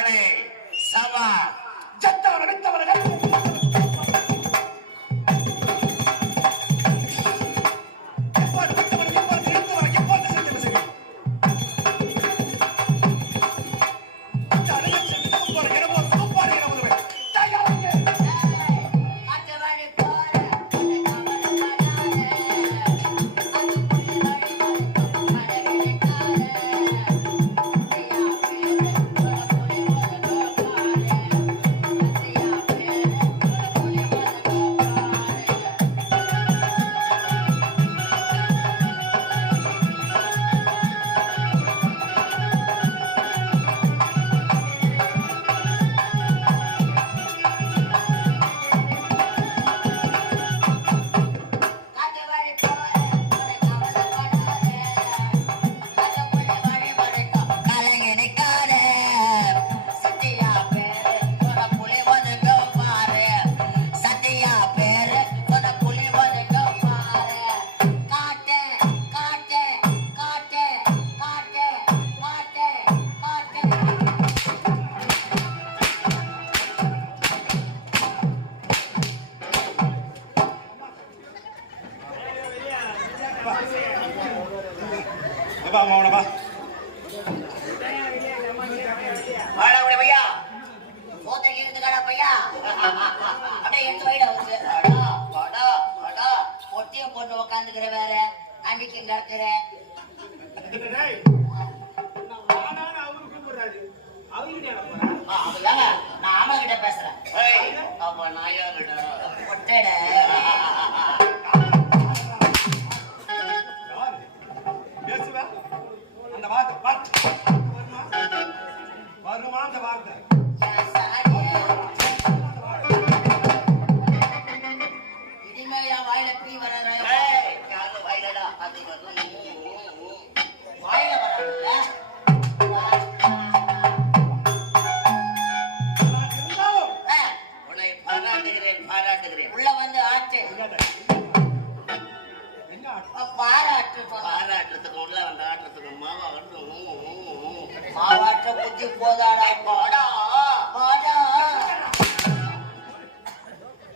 படை சவா ஜத்தவர வித்தவர பொண்ணு உட்காந்துக்கிற வேற அன்னைக்கு நடக்கிற நான் ஆமா கிட்ட பேசுறேன் அந்த வார்த்தை வருமா அந்த வார்த்தை வாயில பீ வர வாயிலடா அது வாயில வர பாராட்டுகிறேன் உள்ள வந்து ஆட்டு பாராட்டுறதுக்கு உள்ள வந்து ஆட்டுறதுக்கு மாவாட்ட புத்தி போதாடா பாடா பாடா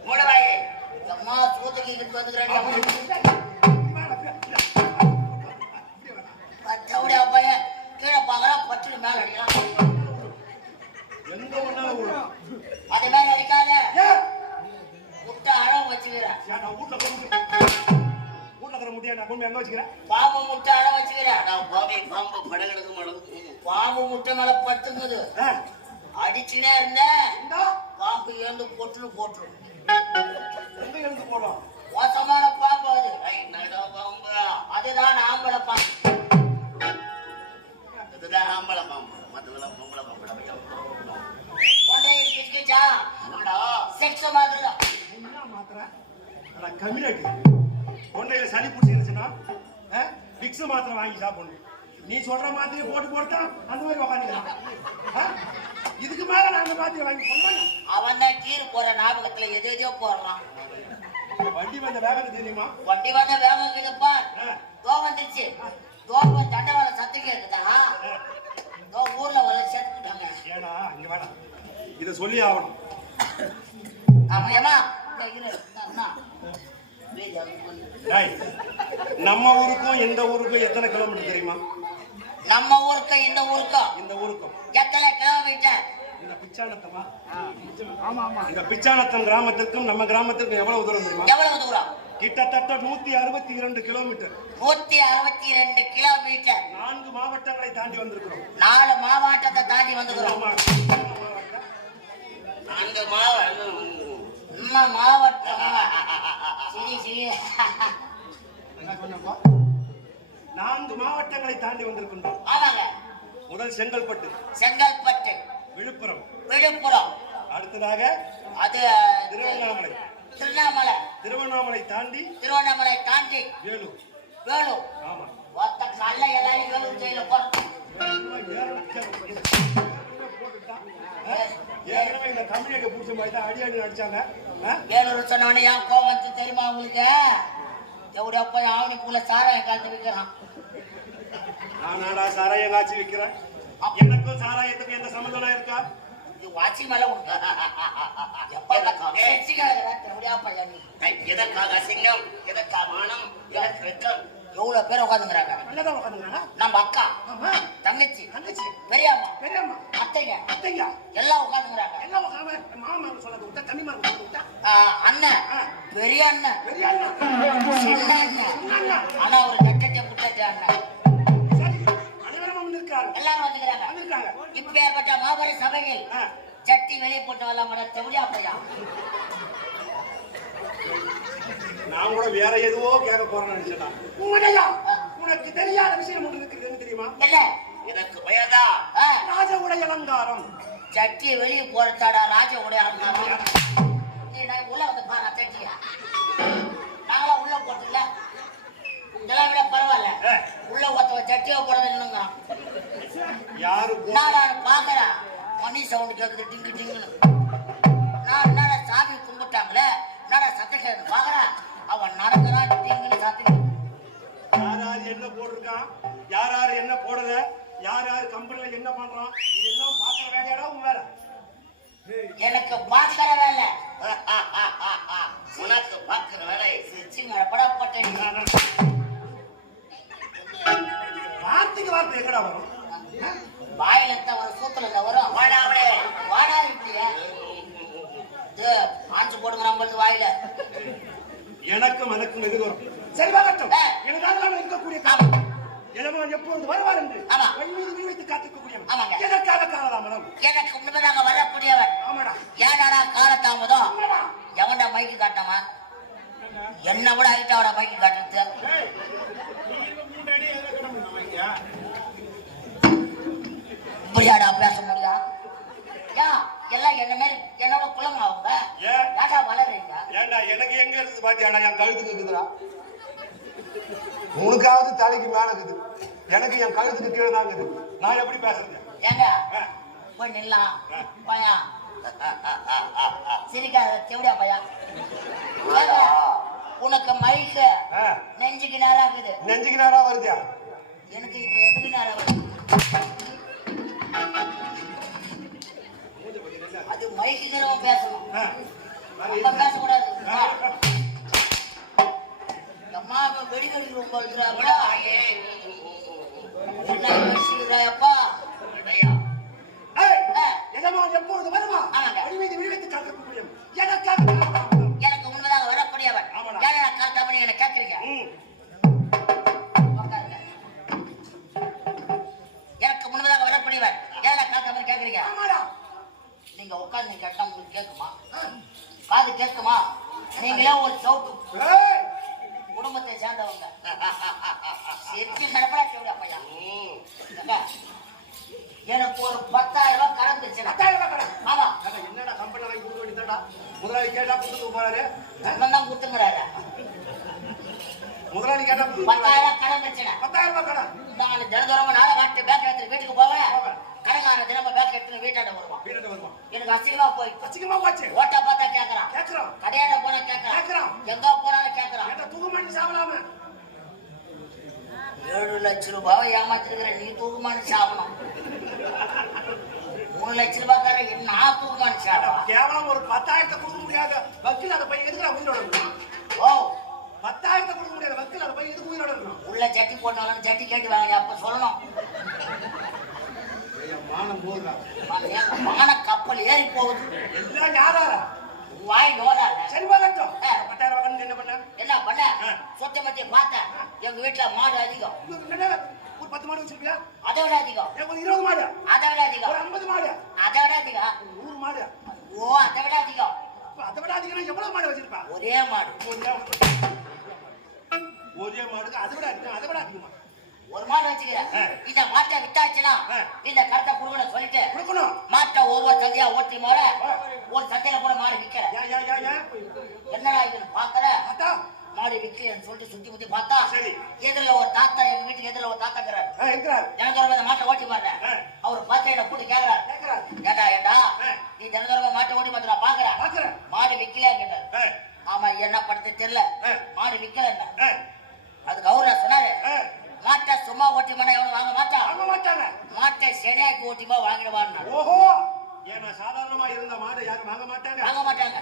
மூடவாயே அம்மா சூத்துக்கு இருக்கு வந்துக்கிறாடி பச்சவுடைய பையன் கீழே பார்க்கலாம் பச்சுட்டு மேல அடிக்கலாம் அதே மாதிரி அடிக்காத முட்டை அளவு வச்சுக்கிறேன் பாம்பு முட்டை அளவு வச்சுக்கிறேன் பாம்பு படகிடக்கு பாம்பு முட்டை மேல பத்துங்குது அடிச்சுனே இருந்தேன் பாம்பு ஏந்து போட்டுன்னு போட்டுரும் மோசமான பாம்பு அது பாம்பு அதுதான் ஆம்பளை பாம்பு அதுதான் ஆம்பளை பாம்பு மற்றதெல்லாம் பொம்பளை பாம்பு கொண்டையை கிழிச்சா செக்ஸ் மாதிரிதான் கொண்டையில சளி பிடிச்சிருச்சுன்னா விக்ஸ் மாத்திரம் வாங்கி சாப்பிடணும். நீ சொல்ற மாத்திரையை போட்டு போட்டா அந்த மாதிரி உக்காந்துக்கலாம். இதுக்கு மேல நான் அந்த மாத்திரை வாங்கி போடணும். அவன் தான் கீறு போற ஞாபகத்துல எதோ போடுறான். வண்டி வந்த வேகத்தை தெரியுமா? வண்டி வந்த வேகம் பார். தோ வந்துருச்சு. தோவ தண்டவாள சத்தம் கேக்குதா? தோ ஊர்ல வர சேர்த்துட்டாங்க. ஏடா இங்க வாடா. இத சொல்லி ஆவணும். ஆமாமா இரு அண்ணா. நம்ம ஊருக்கும் எந்த ஊருக்கும் எத்தனை கிலோமீட்டர் தெரியுமா? நம்ம ஊருக்கு இந்த ஊருக்கும் எத்தனை கிலோமீட்டர்? இந்த பிச்சானத்தமா? ஆமா ஆமா. இந்த பிச்சானத்தம் கிராமத்திற்கும் நம்ம கிராமத்திற்கும் எவ்வளவு தூரம் தெரியுமா? எவ்வளவு தூரம்? கிட்டத்தட்ட 162 கிலோமீட்டர். 162 கிலோமீட்டர். 4 மாவட்டங்களை தாண்டி வந்திருக்கிறோம். 4 மாவட்டத்தை தாண்டி வந்திருக்கிறோம். 4 மாவட்டம். மாவட்டம். சரி சரி. என்ன சொன்னப்பா? 4 மாவட்டங்களை தாண்டி வந்திருக்கின்றோம். ஆமாங்க. முதல் செங்கல்பட்டு, விழுப்புரம், அடுத்ததாக அது திருவண்ணாமலை தாண்டி வேலூர். ஆமா. ஒத்த கல்ல எல்லாரும் வேலூர் ஜெயில போறோம். ஏற்கனவே இந்த தமிழக புடிச்ச மாதிரி தான் அடி அடிச்சாங்க. வேலூர் சொன்னவனே ஏன் கோவம் தெரியுமா உங்களுக்கு? எவ்வளோ போய் ஆவணிக்குள்ள சாராயம் காலத்து விற்கிறான். நானாடா சாராயம் காய்ச்சி விற்கிறேன். எனக்கும் சாராயத்துக்கு எந்த சம்மந்தம் இருக்கா? வாட்சி மேல எதற்காக அசிங்கம், எதற்காக மானம், எதற்கு வெட்கம்? எவ்வளவு பேர் உட்காந்துங்கிறாங்க. நல்லதான் உட்காந்துங்களா? நம்ம அக்கா, ஆமா. தங்கச்சி, தங்கச்சி, பெரியம்மா, பெரியம்மா, அத்தைங்க அத்தைங்க எல்லாம் உட்காந்துங்கிறாங்க. எல்லாம் உட்காந்து மாமா சொன்னது விட்டா தண்ணிமா விட்டா அண்ணன், ஆ. பெரிய அண்ணன், பெரிய அண்ணா. சின்ன அண்ணன், சின்ன அண்ணா. ஆனா ஒரு கட்டத்தை புட்டத்தை அண்ணன் சரி, அனைவரும் வந்திருக்காங்க. எல்லாரும் வந்துக்கிறாங்க. வந்திருக்காங்க. இப்பேற்பட்ட மாபெரும் சபையில் ஆ. சட்டி வெளியே போட்டு வரலாம் தெவடியா பையா. நான் கூட வேற எதுவோ கேட்க போறேன்னு நினைச்சேன். உண்மையா உனக்கு தெரியாத விஷயம் ஒன்று இருக்குதுன்னு தெரியுமா? என்ன? எனக்கு பயதா ராஜ உடை அலங்காரம். சட்டி வெளியே போறதாடா ராஜ உடைய அலங்காரம். நீ நான் உள்ள வந்து பாரு சட்டியா. நாங்களாம் உள்ள போட்டுல இதெல்லாம் விட பரவாயில்ல. உள்ள ஒருத்தவ சட்டியை போடுறது இல்லைங்க. யாரு நான் பாக்குறேன் மணி சவுண்ட் கேட்குது டிங்கு டிங்குன்னு. நான் என்னடா சாமி கும்பிட்டாங்களே என்னடா சத்தம் கேட்குது பாக்குறேன். அவன் நடக்கிறான் டிங்குன்னு சத்தம். யார் யார் என்ன போட்டிருக்கான், யார் யார் என்ன போடல, யார் யார் கம்பெனில என்ன பண்றான், இதெல்லாம் பாக்குற வேலையாடா உன் வேலை. எனக்கு பாக்குற வேலை. உனக்கு பார்க்கிற வேலை. படப்பட்ட வார்த்தைக்கு வார்த்தை எங்கடா வரும்? வாயில இருந்தா ஒரு சூத்துல இருந்தா வரும். வாடாவளே. வாடா இப்படியா ஆஞ்சு போடுங்கிறான் வாயில. எனக்கும் எனக்கும் எது வரும்? சரி வாகட்டும். எனக்காக இருக்கக்கூடிய காலம் இளவன் எப்பொழுது வருவார் என்று ஆமா. மீது மீது வைத்து காத்திருக்கக்கூடியவன். ஆமாங்க. எதற்காக காலதாமதம்? எனக்கு முன்னதாக வரக்கூடியவன். ஆமாடா. ஏடாடா காலதாமதம்? ஆமாடா. எவன்டா மைக்கு காட்டாமா? என்ன விட ஐட்டாவோட மைக்கு காட்டுறது. இப்படியாடா பேச முடியா? எல்லாம் என்ன மாதிரி என்னோட குளம் அவங்க ஏன்? ஏடா வளர்றீங்க? ஏண்டா எனக்கு எங்க இருக்குது பாத்தியாடா? என் கழுத்துக்கு இருக்குதுடா. உனக்காவது தலைக்கு மேல இருக்குது, எனக்கு என் கழுத்துக்கு கீழே தான் இருக்குது. நான் எப்படி பேசுறது? ஏங்க போய் நில்லாம் பையா. சிரிக்காத செவடியா பையா. உனக்கு மைக்கு நெஞ்சுக்கு நேரம் ஆகுது. நெஞ்சுக்கு நேரம் வருதியா? எனக்கு இப்ப எதுக்கு நேரம் வருது? அது மைக்குங்கிறவன் பேசணும், நம்ம பேசக்கூடாது. அம்மா வெடி வெடிக்கிறோம் போல்றாங்களா? அப்பா எப்பொழுது வருமா? எனக்கு முன்னதாக வரக்கூடியவன். என்ன கேட்கறீங்க? எனக்கு முன்னதாக வரக்கூடியவன் ஏன்னா காத்தாம கேட்கறீங்க? நீங்க உட்கார்ந்து கேட்டா உங்களுக்கு கேட்குமா? காது கேட்குமா? நீங்களே ஒரு சவுட்டு குடும்பத்தை சேர்ந்தவங்க. எனக்கு ஒரு 10,000 ரூபாய் கடன் பிரச்சனை. 10,000 ரூபாய் கடன்? ஆமா. என்னடா கம்பெனி வாங்கி கொடுக்க வேண்டியதாடா? முதலாளி கேட்டா கொடுத்து போறாரு. தான் கொடுத்துங்கிறாரு. முதலாளி கேட்டா 10,000 கடன் பிரச்சனை. 10,000 ரூபாய் கடன். நான் தினந்தோறும் நாளை வாட்டி பேக் எடுத்து வீட்டுக்கு போவேன். கடங்கான தினம பேக் எடுத்து வீட்டாண்ட வருவான். வீட்டுக்கு வருவான். எனக்கு அசிங்கமா போயிடுச்சு. அசிங்கமா போச்சு. ஓட்ட பார்த்தா கேட்கறான். கேட்கறான். கடையாண்ட போனா கேட்கறான். எங்க போனாலும் கேட்கறான். ஏன்டா தூக்க மாட்டி சாவலாம? 7 லட்சம் ரூபாய் ஏமாத்திருக்கிற நீ தூக்குமானு சாகணும். 3 லட்சம் ரூபாய்க்கார நான் தூக்குமானு சாகணும். கேவலம் ஒரு 10,000 கொடுக்க முடியாத வக்கீல் அதை போய் எதுக்கு உயிரோட இருக்கணும்? ஓ 10,000 கொடுக்க முடியாத வக்கீல் அதை போய் எதுக்கு உயிரோட இருக்கணும்? உள்ள ஜட்டி போட்டாலும் ஜட்டி கேட்டு வாங்க அப்ப சொல்லணும். மானம் போகுதா? மான கப்பல் ஏறி போகுது. எல்லாம் யாராரா? வாய் நோடால. சரி வாங்கட்டும். 10,000 ரூபாய் என்ன பண்ண? என்ன பண்ண? சொத்த மத்திய பார்த்தேன். எங்க வீட்டுல மாடு அதிகம். ஒரு 10 மாடு வச்சிருக்கியா? அதை விட அதிகம். ஒரு 20 மாடு? அதை விட அதிகம். ஒரு 50 மாடு? அதை விட அதிகம். 100 மாடு? ஓ அதை விட அதிகம். அதை விட அதிகம் எவ்வளவு மாடு வச்சிருப்பா? ஒரே மாடு. ஒரே மாடுக்கு அதை விட அதிகம், அதை விட அதிகமா? ஒரு மாடு வச்சுக்கிறேன். இந்த மாட்டை விட்டாச்சுன்னா இந்த கருத்தை கொடுக்கணும் சொல்லிட்டு கொடுக்கணும். மாட்டை ஒவ்வொரு சந்தையா ஓட்டி மாற ஒரு சந்தையில கூட மாடு விற்கிற. என்னடா இதுன்னு பாக்குற? மாடு விற்கலன்னு சொல்லிட்டு சுத்தி முத்தி பார்த்தா சரி எதிரில ஒரு தாத்தா, எங்க வீட்டுக்கு எதிரில ஒரு தாத்தா இருக்கிறார். தினந்தோறும் இந்த மாட்டை ஓட்டி மாறேன். அவர் பார்த்து என்ன கூட்டி கேக்குறாரு. ஏண்டா நீ தினந்தோறும் மாட்டை ஓட்டி மாத்த நான் பாக்குறேன். மாடு விற்கல கேட்டார். ஆமா என்ன படுத்து தெரியல, மாடு விற்கல. அதுக்கு அவரு சொன்னாரு மாட்டை சும்மா ஓட்டி மாட்டா எவனும் வாங்க மாட்டான். மாட்டை செடியாக்கி ஓட்டிமா வாங்கிடுவான். யாரும் வாங்க மாட்டாங்க. வாங்க மாட்டாங்க.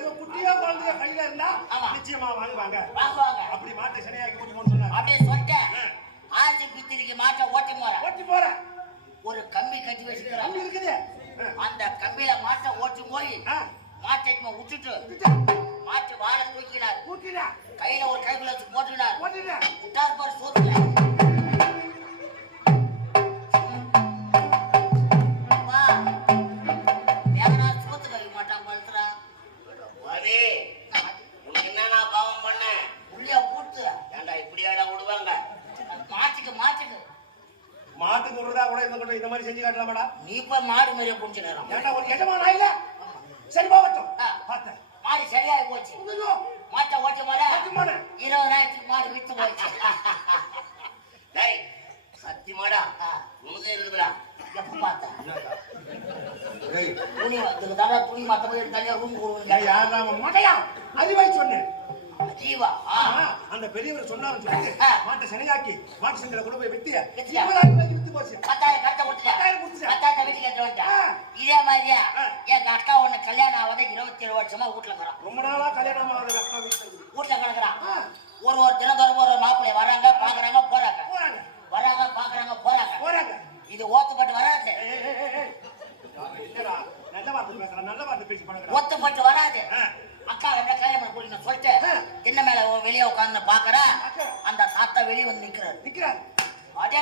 ஏதோ குட்டியா குழந்தைங்க கையில இருந்தா ஆமா. நிச்சயமா வாங்குவாங்க. வாங்குவாங்க. அப்படி மாட்டை சனியாக்கி கூட்டி போன்னு சொன்னாங்க. அப்படியே சொல்லிட்டேன். ஆசி பித்திரிக்கு மாட்டை ஓட்டி போறேன். ஓட்டி போறேன். ஒரு கம்பி கட்டி வச்சுக்கிறாங்க. இருக்குது. அந்த கம்பியில மாட்டை ஓட்டி போய் மாட்டை விட்டுட்டு மாட்டு வாழை தூக்கினார். கையில ஒரு கைக்குள்ள வச்சு போட்டுக்கினார். விட்டார் பாரு சோத்துல. சோத்து கவி மாட்டான் படுத்துறா. என்னன்னா பாவம் பண்ண உள்ளே போட்டு ஏன்டா இப்படியாடா விடுவாங்க? மாட்டுக்கு மாட்டுக்கு விடுறதா கூட இந்த மாதிரி செஞ்சு காட்டலாமாடா? நீ இப்ப மாடு மாதிரியே புடிச்சு நேரம். ஏன்டா ஒரு எஜமான இல்ல? சரி போகட்டும். பார்த்தேன். மாடு சரியாகி போச்சு. மாட்டை ஓட்டி போற 20,000 மாடு வித்து போச்சு. டேய் சத்தியமாடா உனதே இருக்குதுடா. எப்ப பார்த்த துணி அதுக்கு தானே துணி மத்தபடி தனியா ரூம் கொடுங்க. யாரா மாட்டையா? அறிவாய் சொன்னேன். ஜீவா அந்த பெரியவர் சொன்னாரு சொல்லிட்டு மாட்டை சனியாக்கி மாட்டு சந்தையில கொண்டு போய் வித்தியா 20,000 வித்து போச்சு. 10,000 கட்ட கொடுத்துட்டேன். 10,000 வீட்டுக்கு எடுத்து வந்துட்டேன். இதே மாதிரியா எங்க அக்கா ஒண்ணு கல்யாணம் ஆகாத 27 வருஷமா வீட்டுல இருக்கிறான். ரொம்ப நாளா கல்யாணம் ஆகாத அக்கா வீட்டுல கிடக்குறான். ஒரு தினந்தோறும் ஒரு மாப்பிள்ளை வராங்க பாக்குறாங்க போறாங்க. வராங்க பாக்குறாங்க போறாங்க. இது ஓத்துப்பட்டு வராது. நல்ல வார்த்தை பேசி பழகுறா. ஓத்துப்பட்டு வராது. அக்கா என்ன கல்யாணம் பண்ணி சொல்லிட்டு என்ன மேல வெளியே உட்கார்ந்து பாக்குற அந்த தாத்தா வெளியே வந்து நிக்கிறாரு. அடே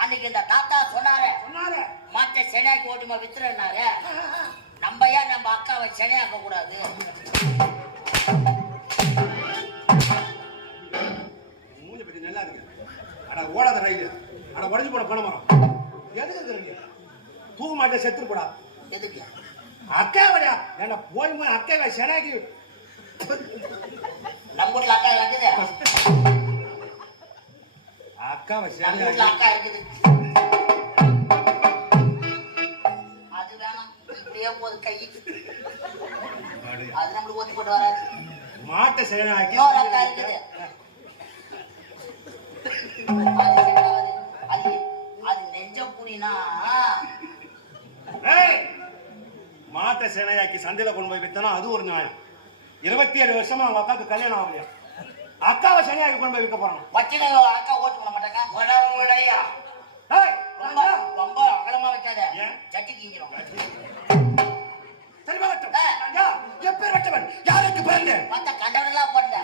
அன்னைக்கு இந்த தாத்தா சொன்னாரு மாட்டை சென்னைக்கு ஓட்டுமா வித்துறனாரு. நம்ம ஏன் நம்ம அக்காவை சென்னையாக்க கூடாது? மூஞ்ச பத்தி நல்லா இருக்கு. அட ஓடாத ரயில். அட உடஞ்சு போன பண மரம். எதுக்கு இருக்கிறீங்க? தூக்க மாட்டே செத்து போடா. எதுக்கு? அக்காவடியா என்ன போய் அக்காவை சென்னைக்கு நம்ம வீட்டுல அக்கா இருக்குது. அக்காவை நம்ம வீட்டுல அக்கா இருக்குது. அது வேணாம் இப்படியே போகுது கை. அது நம்மளுக்கு ஓத்தி போட்டு வராது. மாட்டை சென்னையாக்கி அக்கா இருக்குது. அது நெஞ்ச புரினா மாட்டை சேனையாக்கி சந்தையில கொண்டு போய் வித்தனா அது ஒரு நியாயம். 27 வருஷமா அவங்க அக்காவுக்கு கல்யாணம் ஆகலையா? அக்காவை சேனையாக்கி கொண்டு போய் விற்க போறாங்க. வச்சின அக்கா ஓட்டு பண்ண மாட்டாங்க. ரொம்ப அகலமா வைக்காத. சட்டி கீஞ்சிரும். சரி வரட்டும். எப்பேர் வெட்டவன் யாருக்கு பிறந்த? மத்த கண்டவனெல்லாம் போடுங்க.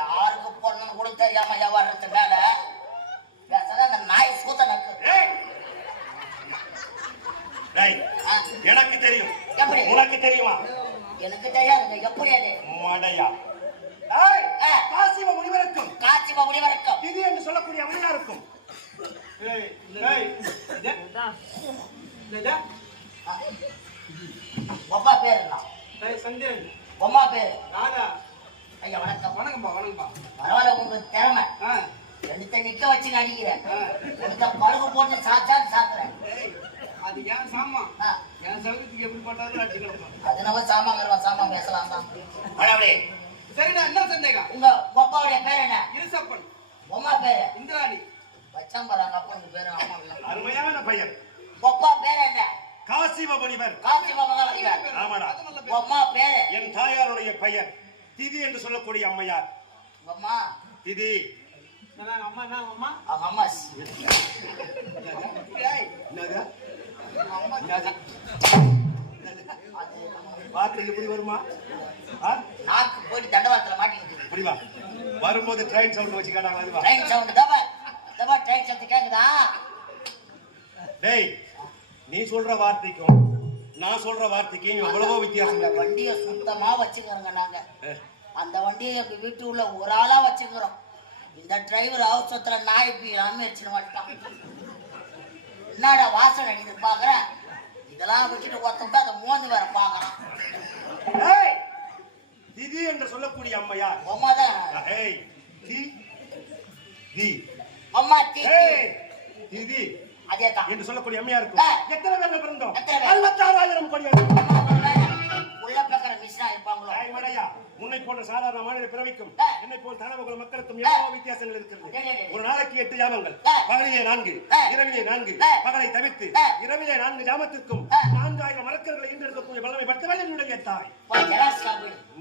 யாருக்கு போடணும்னு கூட தெரியாம வியாபாரத்து மேல பேசாத அந்த நாய் சூத்த நக்கு. எனக்கு தெரியும். எப்படி? உனக்கு தெரியுமா? எனக்கு தெரியாதுங்க. எப்படி அது? மடையா. காசிவ முனிவருக்கும் இது என்று சொல்லக்கூடிய அம்மையாருக்கும் ஒப்பா பேரு பொம்மா பேரு ஐயா வணக்கம். வணக்கம்பா. பரவாயில்ல உங்களுக்கு திறமை. ரெண்டு நிக்க வச்சு அடிக்கிறேன். பழுகு போட்டு சாத்துறேன். அது ஏன் சாமா என் சௌகரியத்துக்கு எப்படி போட்டாலும் அடிச்சுக்கலாம். அது நம்ம சாமான் பேசலாம் தான். சரிண்ணா என்ன சந்தேகம்? உங்க அப்பாவுடைய பேர் என்ன? இருசப்பன். பொம்மா பேரு இந்திராணி. வச்சாம் பாருங்க அப்பனுக்கு பேரு. அம்மா அருமையான பையன். பொப்பா பேர் என்ன? காசிவ முனிவர். ஆமாடா. பொம்மா பேரு என் தாயாருடைய பெயர் திதி என்று சொல்லக்கூடிய அம்மையார். அம்மா திதி. அம்மா என்ன அம்மா? அவங்க அம்மா பாத்து இப்படி வருமா? நாக்கு போயிட்டு தண்டவாளத்துல மாட்டிக்கிட்டு இப்படி வா. வரும்போது ட்ரெயின் சவுண்ட் வச்சு காட்டாங்க. அதுவா ட்ரெயின் சவுண்ட் தபா ட்ரெயின் சவுண்ட் கேக்குதா? டேய் நீ சொல்ற வார்த்தைக்கும் நான் சொல்ற வார்த்தைக்கும் எவ்வளவோ வித்தியாசம் இருக்கு. வண்டியை சுத்தமா வச்சுக்கிறோங்க நாங்க. அந்த வண்டியை எங்க வீட்டு உள்ள ஒரு ஆளா வச்சுக்கிறோம். இந்த டிரைவர் அவசரத்துல நாய் அனுமதிச்சு மாட்டான். என்னடா வாசனை அடிக்குது பாக்குறேன். இதெல்லாம் வச்சுட்டு ஒருத்தம் அதை மோந்து வேற பாக்கலாம். திதி என்று சொல்லக்கூடிய அம்மையார் அம்மாதான் அம்மா திதி அதேதான் என்று சொல்லக்கூடிய அம்மையாருக்கு எத்தனை பேர் பிறந்தோம்? 66,000 கோடி. உள்ள பக்கற மிஸ் மனுஷனா இருப்பாங்களோ? மடையா, உன்னை போன்ற சாதாரண மனித பிறவிக்கும் என்னை போல் தனவகுல மக்களுக்கும் எவ்வளவு வித்தியாசங்கள் இருக்கிறது. ஒரு நாளைக்கு 8 ஜாமங்கள், பகலிலே 4, இரவிலே 4, பகலை தவிர்த்து இரவிலே 4 ஜாமத்திற்கும் 4000 மரக்கர்களை ஈண்டெடுக்கக்கூடிய வல்லமை படுத்தவள் என்னுடைய தாய்.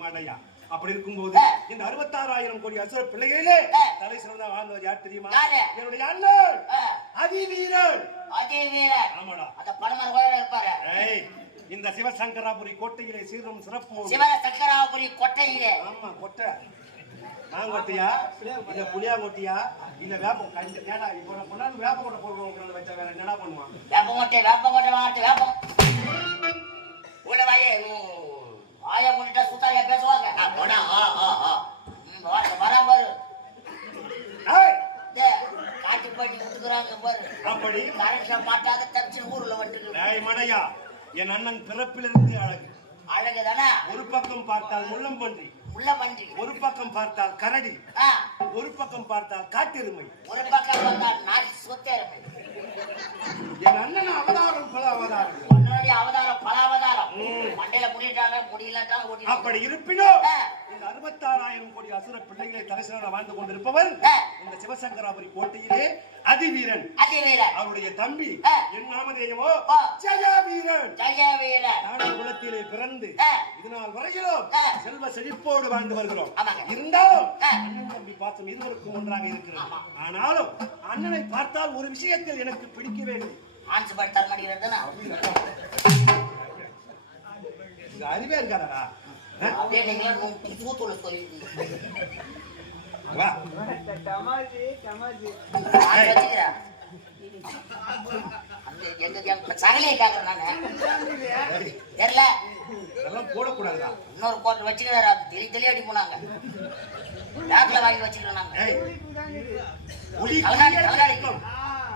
மடையா, அப்படி இருக்கும்போது இந்த 66,000 கோடி அசுர பிள்ளைகளிலே தலை சிறந்த வாழ்ந்தவர் யார் தெரியுமா? என்னுடைய அண்ணன் அதிவீரன். அதிவீரன். ஆமாடா, அந்த பணமர் கோயில இருப்பாரு. இந்த சிவசங்கராபுரி கோட்டையிலே சீரும் சிறப்பும். சிவசங்கராபுரி கோட்டையிலே. ஆமா, கோட்டை. நாங்கொட்டியா இல்ல புளியாங்கொட்டியா இல்ல வேப்ப கஞ்சி கேடா இப்போ கொண்டாந்து வேப்ப கோட்டை போடுறோம் வச்சா வேற என்னடா பண்ணுவான்? வேப்பங்கோட்டை வார்த்தை வேப்பம் உடவாயே ஆயா முன்னிட்டா சுத்தாரியா பேசுவாங்க. வராம பாரு, காட்டி பாட்டி கொடுக்குறாங்க பாரு. அப்படி கரெக்ஷன் மாட்டாத தப்பிச்சு ஊர்ல வந்துட்டு மடையா, என் அண்ணன் பிறப்பிலிருந்து அழகு. அழகுதானே? ஒரு பக்கம் பார்த்தால் முள்ளம்பன்றி, முள்ளம்பன்றி. ஒரு பக்கம் பார்த்தால் கரடி, ஒரு பக்கம் பார்த்தால் காட்டெருமை, ஒரு பக்கம் பார்த்தால் நாடி சொத்தெருமை. என் அண்ணன் அவதாரம் பல அவதாரம். அவதாரம் பல அவதாரம். மண்டையில முடியிட்டாங்க, முடியலாட்டாங்க. அப்படி இருப்பினும் இந்த 66,000 கோடி அசுர பிள்ளைகளை தலைசிறந்த வாழ்ந்து கொண்டிருப்பவர் இந்த சிவசங்கராபுரி கோட்டையிலே அதிவீரன். அதிவீரன் அவருடைய தம்பி என் நாமதேயமோ ஜெயவீரன். ஜெயவீரன். நாங்கள் குலத்திலே பிறந்து இதனால் வரையிலும் செல்வ செழிப்போடு வாழ்ந்து வருகிறோம். இருந்தாலும் அண்ணன் தம்பி பாசம் இருவருக்கும் ஒன்றாக இருக்கிறது. ஆனாலும் அண்ணனை பார்த்தால் ஒரு விஷயத்தில் எனக்கு பிடிக்கவே இல்லை. அறிவே இருக்காரா? போடக்கூடாதா? இன்னொரு கோட்டை வச்சுக்கிறாரா? தெளியாடி போனாங்க. பேக்ல வாங்கி வச்சுக்கிறோம்.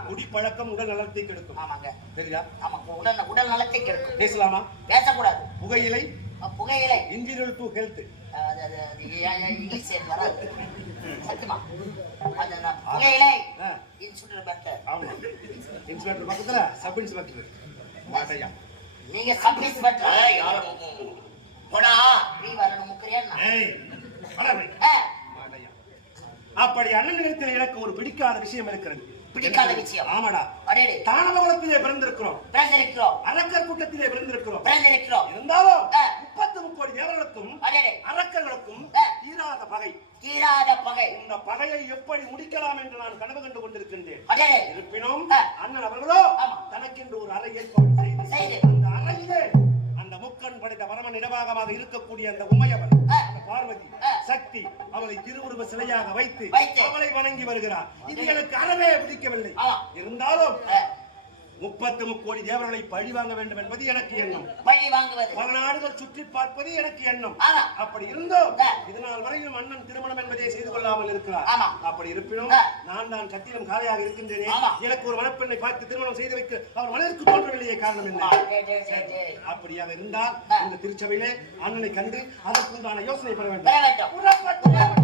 குடி பழக்கம் உடல் நலத்தை கெடுக்கும். ஆமாங்க, சரியா? ஆமா, உடல் நலத்தை கெடுக்கும். பேசலாமா? பேசக்கூடாது. புகையிலை, புகையிலை இன்ஜூரியல் டு ஹெல்த். இங்கிலீஷ் வராது சத்தியமா. அந்த புகையிலை இன்ஸ்பெக்டர் பக்கத்துல. ஆமா, இன்ஸ்பெக்டர் பக்கத்துல சப் இன்ஸ்பெக்டர். மாட்டையா, நீங்க சப் இன்ஸ்பெக்டர். போடா நீ வரணும் முக்கறியா? ஏய் போடா. மாட்டையா, அப்படி அண்ணனிடத்தில் எனக்கு ஒரு பிடிக்காத விஷயம் இருக்கிறது. பிடிக்காத விஷயம்? ஆமாடா. அடேடே, தானவகுலத்திலே பிறந்திருக்கிறோம். அரக்கர் கூட்டத்திலே பிறந்திருக்கிறோம். இருந்தாலும் 33 கோடி தேவர்களுக்கும் அரக்கர்களுக்கும் தீராத பகை. தீராத பகை. இந்த பகையை எப்படி முடிக்கலாம் என்று நான் கனவு கண்டு கொண்டிருக்கின்றேன். இருப்பினும் அண்ணன் அவர்களோ தனக்கென்று ஒரு அறை ஏற்பாடு செய்து அந்த அறையிலே அந்த முக்கண் படைத்த பரமன் இடபாகமாக இருக்கக்கூடிய அந்த உமையவன் பார்வதி சக்தி அவளை திருவுருவ சிலையாக வைத்து அவளை வணங்கி வருகிறார். இது எனக்கு அறவே பிடிக்கவில்லை. இருந்தாலும் 33 கோடி தேவர்களை பழி வாங்க வேண்டும் என்பது எனக்கு எண்ணம். பழி வாங்குவது, பல நாடுகள் சுற்றி பார்ப்பது எனக்கு எண்ணம். அப்படி இருந்தோம் இதனால் வரையும் அண்ணன் திருமணம் என்பதை செய்து கொள்ளாமல் இருக்கிறார். அப்படி இருப்பினும் நான் தான் கட்டிடம் காலையாக இருக்கின்றேனே, எனக்கு ஒரு மணப்பெண்ணை பார்த்து திருமணம் செய்து வைக்க அவர் மனதிற்கு தோன்றவில்லையே. காரணம் என்ன? அப்படியாக இருந்தால் இந்த திருச்சபையிலே அண்ணனை கண்டு அதற்குண்டான யோசனை பெற வேண்டும்.